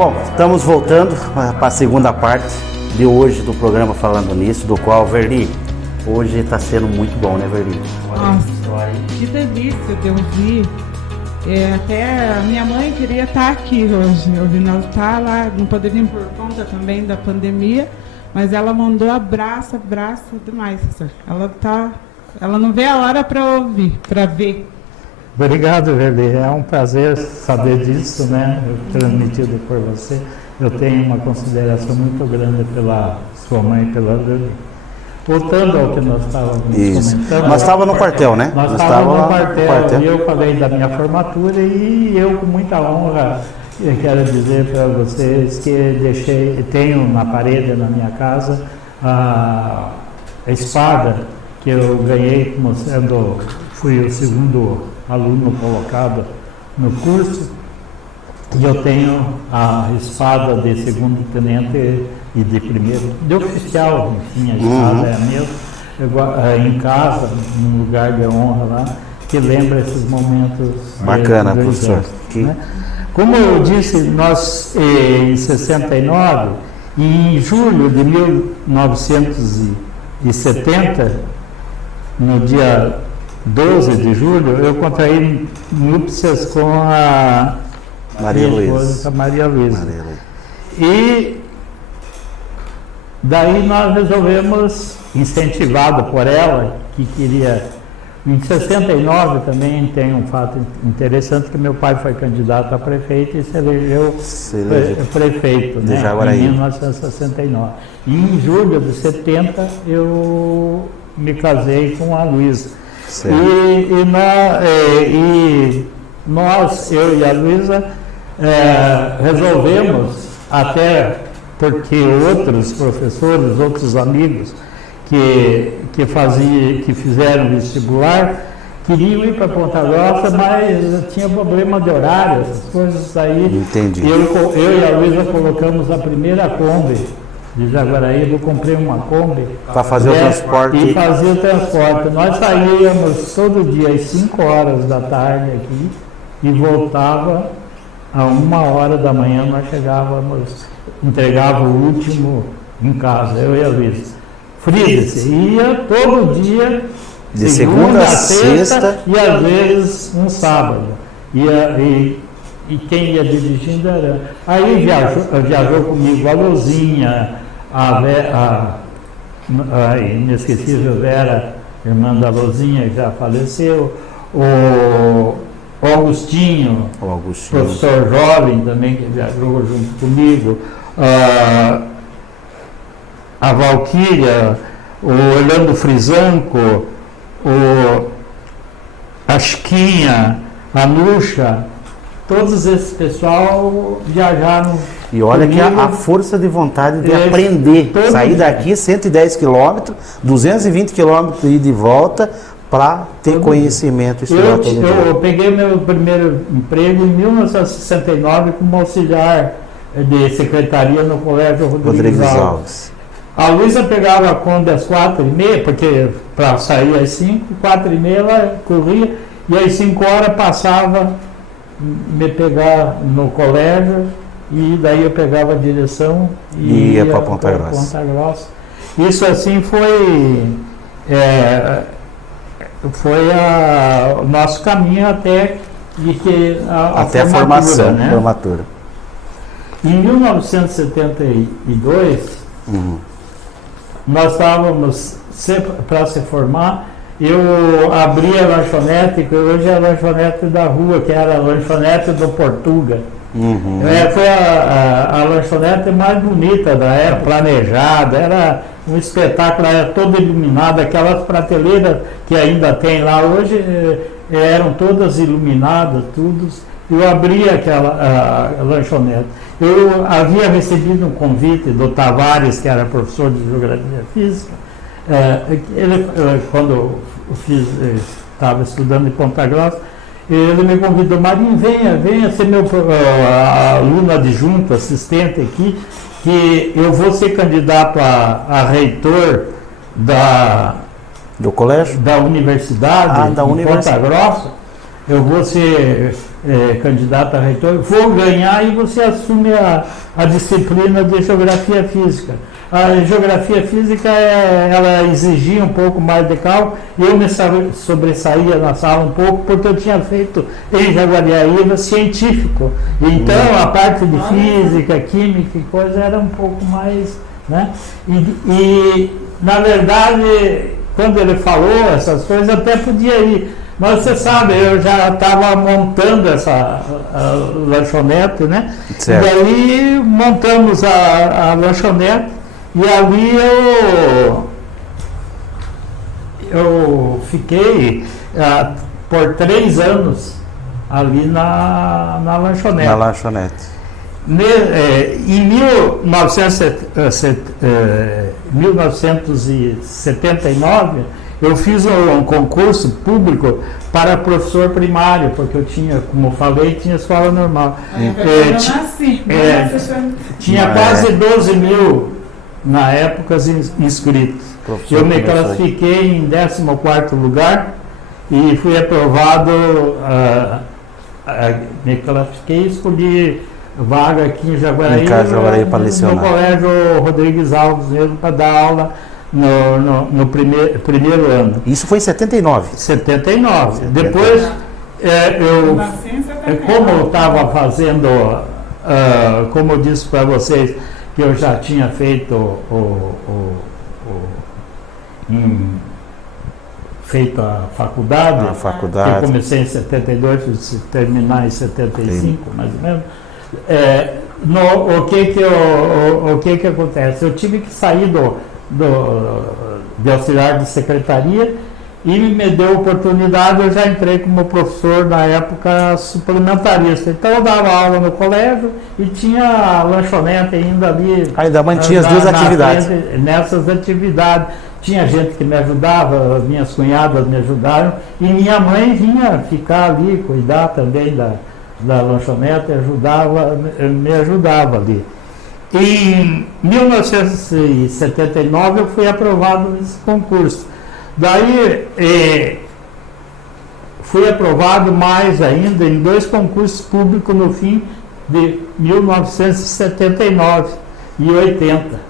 Bom, estamos voltando para a segunda parte de hoje do programa Falando Nisso, do qual, Verli, hoje está sendo muito bom, né, Verli? Nossa, que delícia de ouvir. Até a minha mãe queria estar aqui hoje, ouvindo ela estar lá, não poderia por conta também da pandemia, mas ela mandou abraço demais. Ela não vê a hora para ouvir, para ver. Obrigado, Verli. É um prazer saber disso, né? Transmitido por você. Eu tenho uma consideração muito grande pela sua mãe e pela Verli. Voltando ao que nós estávamos comentando. Nós estávamos no quartel, né? Nós estávamos no quartel e eu falei da minha formatura e eu, com muita honra, quero dizer para vocês que tenho na parede na minha casa a espada que eu ganhei como fui o segundo aluno colocado no curso, e eu tenho a espada de segundo tenente e de primeiro, de oficial, enfim, a espada é a minha, em casa, num lugar de honra lá, que lembra esses momentos. Bacana, professor. Né? Como eu disse, nós em 69, em julho de 1970, no dia 12 de julho, eu contraí núpcias com a Maria Luísa. E daí nós resolvemos, incentivado por ela, que queria. Em 69 também tem um fato interessante, que meu pai foi candidato a prefeito e se elegeu prefeito, né, em 1969. E em julho de 70 eu me casei com a Luísa. E nós, eu e a Luísa, resolvemos, até porque outros professores, outros amigos que fizeram vestibular, queriam ir para Ponta Grossa, mas tinha problema de horário, essas coisas aí. Entendi. Eu e a Luísa colocamos a primeira Kombi de Jaguaraíba, eu comprei uma Kombi para fazer o transporte. E fazia o transporte. Nós saíamos todo dia às 5 horas da tarde aqui e voltava a 1h da manhã, nós chegávamos, entregava o último em casa, eu e a Luísa. Frida-se, ia todo dia, de segunda a sexta, e às vezes um sábado. E quem ia dirigindo era. Aí viajou comigo a Luzinha, a inesquecível Vera, irmã da Luzinha, que já faleceu, o Augustinho, professor jovem também, que viajou junto comigo, a Valquíria, o Orlando Frisanco, a Chiquinha, a Nuxa. Todos esse pessoal viajaram. E olha que a força de vontade de aprender, sair daqui 110 quilômetros, 220 quilômetros e de volta, para ter conhecimento. Eu peguei meu primeiro emprego em 1969 como auxiliar de secretaria no Colégio Rodrigues Alves. A Luísa pegava a Kombi às 4h30, porque para sair às 5, 4h30 ela corria, e às 5 horas passava me pegar no colégio, e daí eu pegava a direção e ia para Ponta Grossa. Isso assim foi o nosso caminho até a formação, né? Formatura. Em 1972, nós estávamos para se formar. Eu abri a lanchonete, que hoje é a lanchonete da rua, que era a lanchonete do Portuga. Foi a lanchonete mais bonita da época, planejada, era um espetáculo, era toda iluminada, aquelas prateleiras que ainda tem lá hoje eram todas iluminadas, eu abri aquela lanchonete. Eu havia recebido um convite do Tavares, que era professor de Geografia Física. Ele, quando estava estudando em Ponta Grossa, ele me convidou: Marinho, venha ser meu aluno adjunto, assistente aqui, que eu vou ser candidato a reitor do colégio? Da universidade, da Ponta Grossa. eu vou ser candidato a reitor, vou ganhar, e você assume a disciplina de geografia física. A geografia física, ela exigia um pouco mais de cálculo, e eu me sobressaía na sala um pouco, porque eu tinha feito em Jaguariaíba científico. Então, a parte de física, química e coisa era um pouco mais, né? E na verdade, quando ele falou essas coisas, eu até podia ir. Mas você sabe, eu já estava montando essa lanchonete, né? Certo. E aí montamos a lanchonete, e ali eu fiquei por 3 anos ali na lanchonete. Na lanchonete. Em 1979, eu fiz um concurso público para professor primário, porque eu tinha, como falei, tinha escola normal. Eu nasci. Tinha quase 12 mil na época inscritos. Eu me classifiquei em 14º lugar e fui aprovado, me classifiquei e escolhi vaga aqui em Jaguariaíba, para lecionar. No Colégio Rodrigues Alves mesmo, para dar aula no primeiro ano. Isso foi em 79? 79. Depois, como eu estava fazendo, como eu disse para vocês, que eu já tinha feito feito a faculdade. Eu comecei em 72, fui terminar em 75, mais ou menos. O que acontece? Eu tive que sair de auxiliar de secretaria, e me deu oportunidade, eu já entrei como professor na época suplementarista. Então eu dava aula no colégio e tinha a lanchonete ainda ali. Ainda mantinha as duas atividades. Nessas atividades. Tinha gente que me ajudava, minhas cunhadas me ajudaram, e minha mãe vinha ficar ali, cuidar também da lanchonete, me ajudava ali. Em 1979 eu fui aprovado nesse concurso. Daí fui aprovado mais ainda em 2 concursos públicos no fim de 1979 e 80.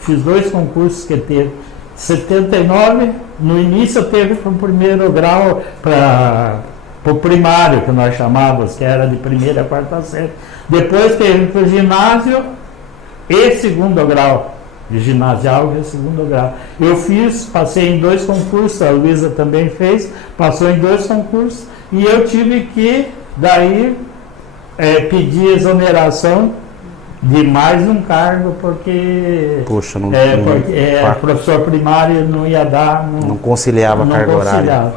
Fiz 2 concursos que teve. 79, no início teve para o primeiro grau, para o primário, que nós chamávamos, que era de 1ª a 4ª série. Depois teve para o ginásio e 2º grau. De ginasial e 2º grau. Eu passei em 2 concursos, a Luísa também fez, passou em 2 concursos, e eu tive que, daí, pedir exoneração de mais um cargo, porque, Puxa, professor primário não ia dar. Não conciliava a carga horária.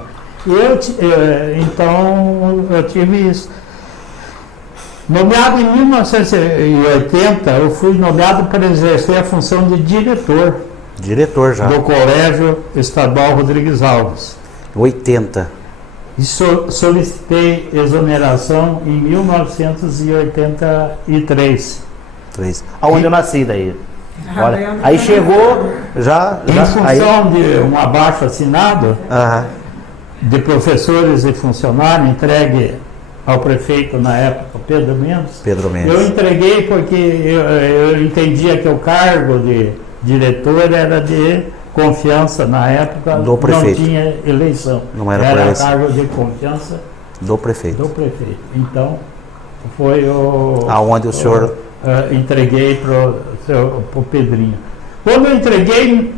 Então, eu tive isso. Nomeado em 1980, eu fui nomeado para exercer a função de diretor. Diretor já. Do Colégio Estadual Rodrigues Alves. 80. E solicitei exoneração em 1983. Aonde eu nasci daí? Olha, aí chegou, já em função de um abaixo assinado de professores e funcionários entregue ao prefeito na época, Pedro Mendes. Eu entreguei porque eu entendia que o cargo de diretor era de confiança na época, do prefeito. Não tinha eleição. Não era cargo de confiança do prefeito. Então, foi aonde o senhor entreguei para o Pedrinho. Quando eu entreguei,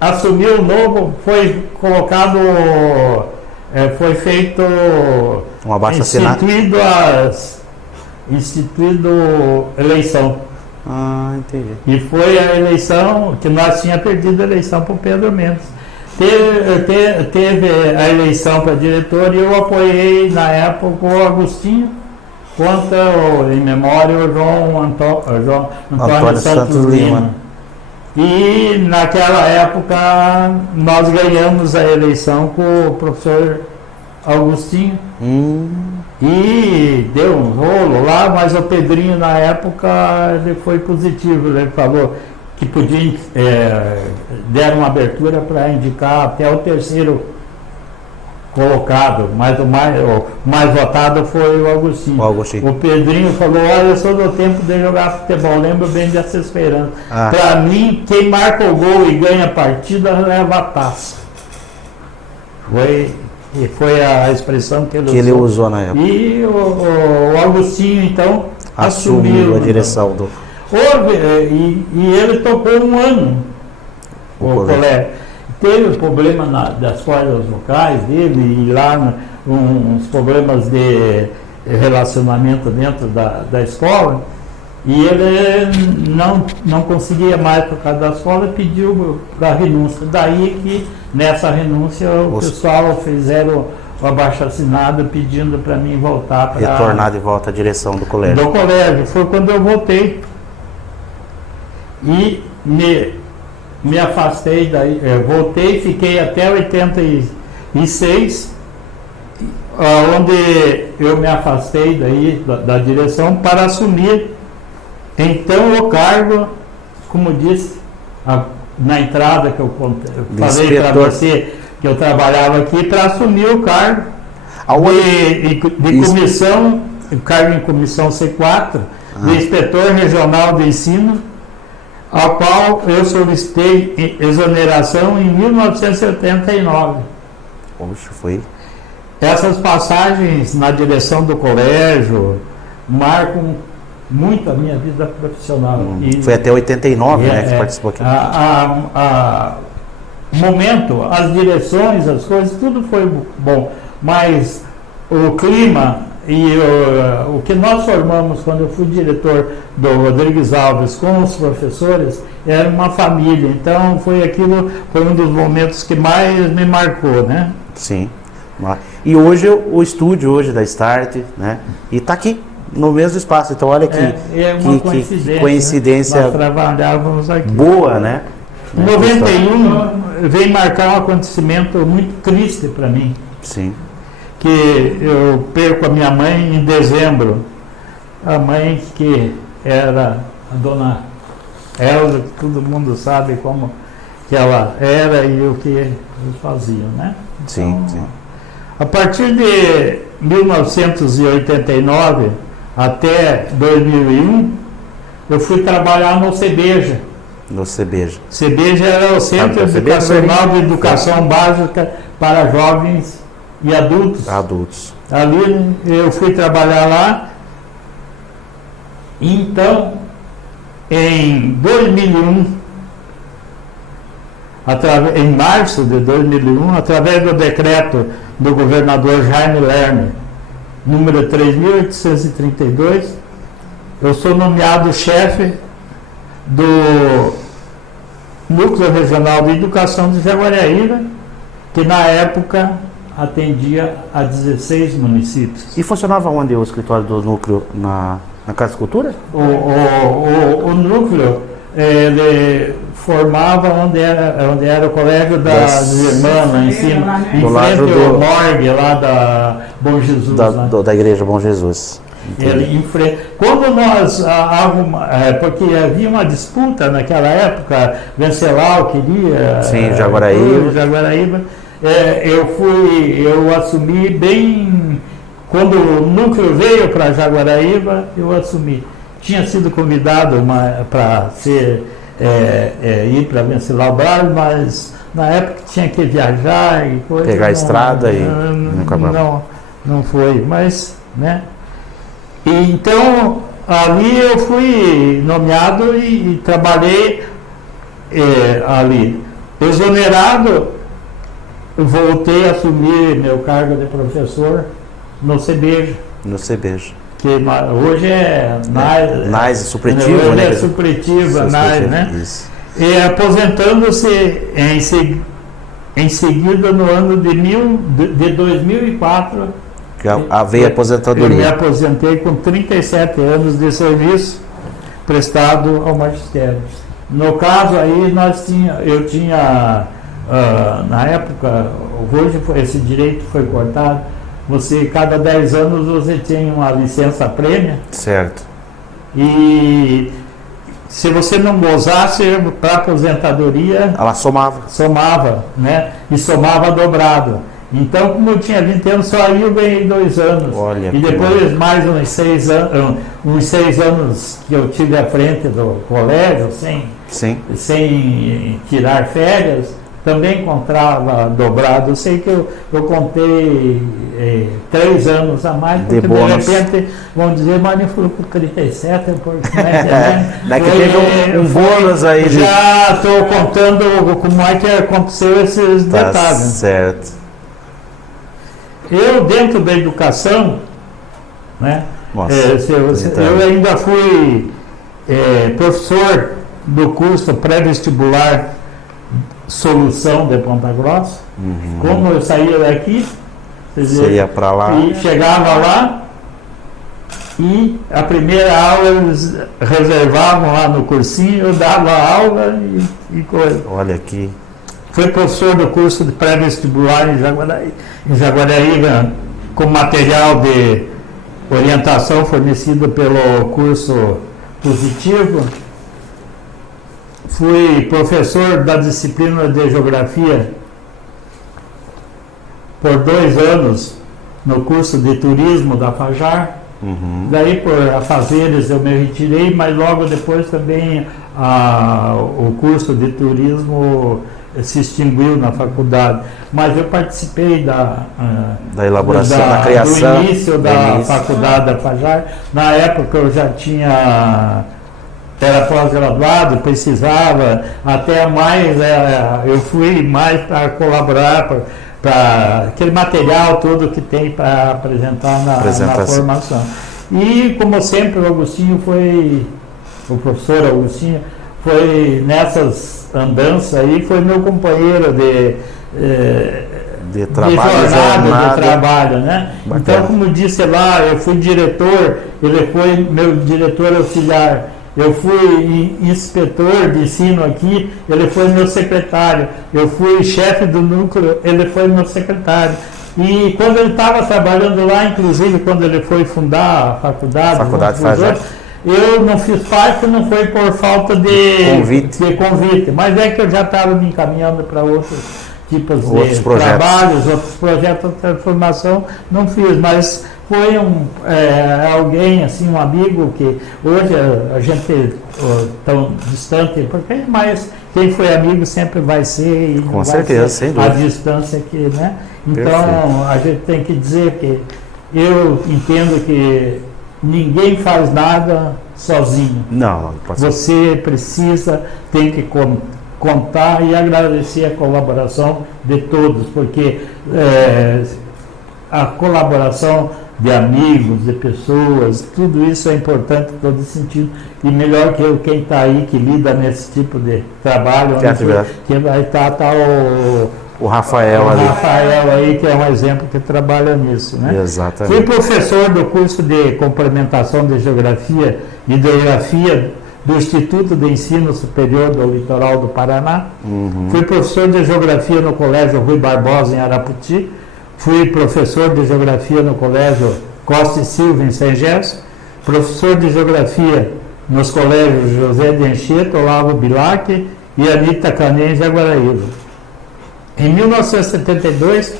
assumi o novo, foi colocado, foi feito um abaixo-assinado, instituído eleição. Entendi. E foi a eleição que nós tínhamos perdido a eleição para o Pedro Mendes. Teve a eleição para diretor, e eu apoiei na época o Agostinho contra em memória o João Antônio Santos Lima. E naquela época nós ganhamos a eleição com o professor Agostinho. E deu um rolo lá, mas o Pedrinho na época ele foi positivo, ele falou que podia, deram uma abertura para indicar até o 3º colocado, mas o mais votado foi o Agostinho. O Agostinho. O Pedrinho falou, olha, eu sou do tempo de jogar futebol, lembro bem dessa esperança. Ah. Para mim, quem marca o gol e ganha a partida leva a taça. Foi a expressão que ele usou na época. E o Agostinho, então, assumiu a direção do... E ele tocou um ano o colégio. Teve problema das cordas vocais dele e lá uns problemas de relacionamento dentro da escola, e ele não conseguia mais por causa da escola e pediu para renúncia. Daí que nessa renúncia o pessoal fizeram o abaixo-assinado pedindo para mim voltar para... Retornar de volta à direção do colégio. Do colégio. Foi quando eu voltei e me afastei daí, voltei, fiquei até 86, onde eu me afastei daí da direção para assumir então o cargo, como disse na entrada que eu falei para você que eu trabalhava aqui, para assumir o cargo de comissão, cargo em comissão C4, de inspetor regional de ensino, ao qual eu solicitei exoneração em 1979. Poxa, foi. Essas passagens na direção do colégio marcam muito a minha vida profissional. Foi até 89, né, que você participou aqui. Momento, as direções, as coisas, tudo foi bom, mas o clima e o que nós formamos quando eu fui diretor do Rodrigues Alves com os professores era uma família, então foi um dos momentos que mais me marcou, né? Sim. E hoje o estúdio hoje da Start, né? E está aqui no mesmo espaço, então olha que coincidência, né? Nós trabalhávamos aqui. Boa, né? Em 91 veio marcar um acontecimento muito triste para mim. Sim. Que eu perco a minha mãe em dezembro, a mãe que era a dona Elza, que todo mundo sabe como que ela era e o que eles faziam, né? Sim, então, sim. A partir de 1989 até 2001, eu fui trabalhar no CEBEJA. No CEBEJA. CEBEJA era o Centro Educacional de Educação Básica para Jovens e Adultos. Ali eu fui trabalhar lá. Então, em 2001, em março de 2001, através do decreto do governador Jaime Lerner, número 3.832, eu sou nomeado chefe do Núcleo Regional de Educação de Jaguariaíba, que na época atendia a 16 municípios. E funcionava onde o escritório do núcleo? Na Casa de Cultura? O núcleo, ele formava onde era o colégio das irmãs lá em cima, em frente ao morgue lá da Bom Jesus. Da igreja Bom Jesus. Quando nós porque havia uma disputa naquela época, Venceslau queria. Sim, Jaguaraíba. Eu assumi bem. Quando o núcleo veio para Jaguaraíba, eu assumi. Tinha sido convidado para ir para Venceslau Braz, mas na época tinha que viajar e coisa. Pegar a estrada e não foi, mas, né? E então, ali eu fui nomeado e trabalhei ali. Exonerado, voltei a assumir meu cargo de professor no CEBEJA. No CEBEJA. Que hoje é NAS Supletivo, hoje né? É supletivo, NAS, né? Isso. E aposentando-se em seguida no ano de 2004. Veio a aposentadoria. Eu me aposentei com 37 anos de serviço prestado ao magistério. No caso aí, eu tinha, na época, hoje esse direito foi cortado, cada 10 anos você tinha uma licença prêmio. Certo. E se você não gozasse para aposentadoria... Ela somava. Somava, né? E somava dobrado. Então, como eu tinha 20 anos, só aí eu ganhei 2 anos. Olha, e depois mais uns 6 anos que eu tive à frente do colégio, sem tirar férias, também encontrava dobrado. Eu sei que eu contei 3 anos a mais, porque de repente vão dizer, mas ele falou com 37, daqui teve um bônus aí. Já estou contando como é que aconteceu esses detalhes. Certo. Eu, dentro da educação, né, eu ainda fui professor do curso pré-vestibular Solução de Ponta Grossa. Como eu saía daqui, você ia para lá e chegava lá, e a primeira aula eles reservavam lá no cursinho, eu dava aula e coisa. Olha aqui. Fui professor do curso de pré-vestibular em Jaguaraíra, com material de orientação fornecido pelo curso Positivo. Fui professor da disciplina de Geografia por 2 anos no curso de Turismo da FAJAR. Daí, por afazeres, eu me retirei, mas logo depois também o curso de Turismo se extinguiu na faculdade, mas eu participei da elaboração, da criação, do início da faculdade da FAJAR. Na época eu já era pós-graduado, precisava até mais, eu fui mais para colaborar para aquele material todo que tem para apresentar na formação. E como sempre o professor Augustinho foi nessas andanças aí, foi meu companheiro de trabalho, né? Bacana. Então, como disse lá, eu fui diretor, ele foi meu diretor auxiliar. Eu fui inspetor de ensino aqui, ele foi meu secretário. Eu fui chefe do núcleo, ele foi meu secretário. E quando ele estava trabalhando lá, inclusive quando ele foi fundar a faculdade FAJAR, eu não fiz parte, não foi por falta de convite, mas é que eu já estava me encaminhando para outros tipos de trabalhos, outros projetos de transformação, não fiz, mas foi alguém, assim, um amigo que hoje a gente tão distante, mas quem foi amigo sempre vai ser, e com certeza, sem dúvida, a distância aqui, né? Então a gente tem que dizer que eu entendo que ninguém faz nada sozinho. Não pode ser. Você tem que contar e agradecer a colaboração de todos, porque a colaboração de amigos, de pessoas, tudo isso é importante em todo sentido. E melhor que quem está aí, que lida nesse tipo de trabalho, que vai estar o Rafael ali. Rafael aí, que é um exemplo que trabalha nisso, né? Exatamente. Fui professor do curso de complementação de Geografia e Hidrografia do Instituto de Ensino Superior do Litoral do Paraná. Fui professor de Geografia no Colégio Rui Barbosa, em Araputi. Fui professor de Geografia no Colégio Costa e Silva, em Sengés. Professor de Geografia nos colégios José de Anchieta, Olavo Bilac e Anita Canem, em Jaguaraíra. Em 1972,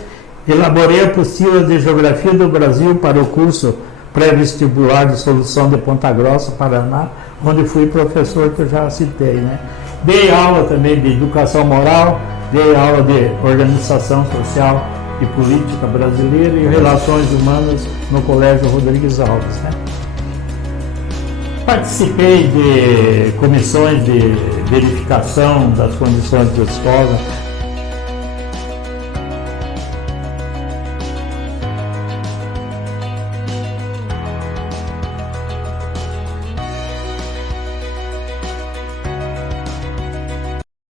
elaborei a apostila de Geografia do Brasil para o curso pré-vestibular de Solução de Ponta Grossa, Paraná, onde fui professor, que eu já citei, né? Dei aula também de Educação Moral, dei aula de Organização Social e Política Brasileira e Relações Humanas no Colégio Rodrigues Alves, né? Participei de comissões de verificação das condições da escola,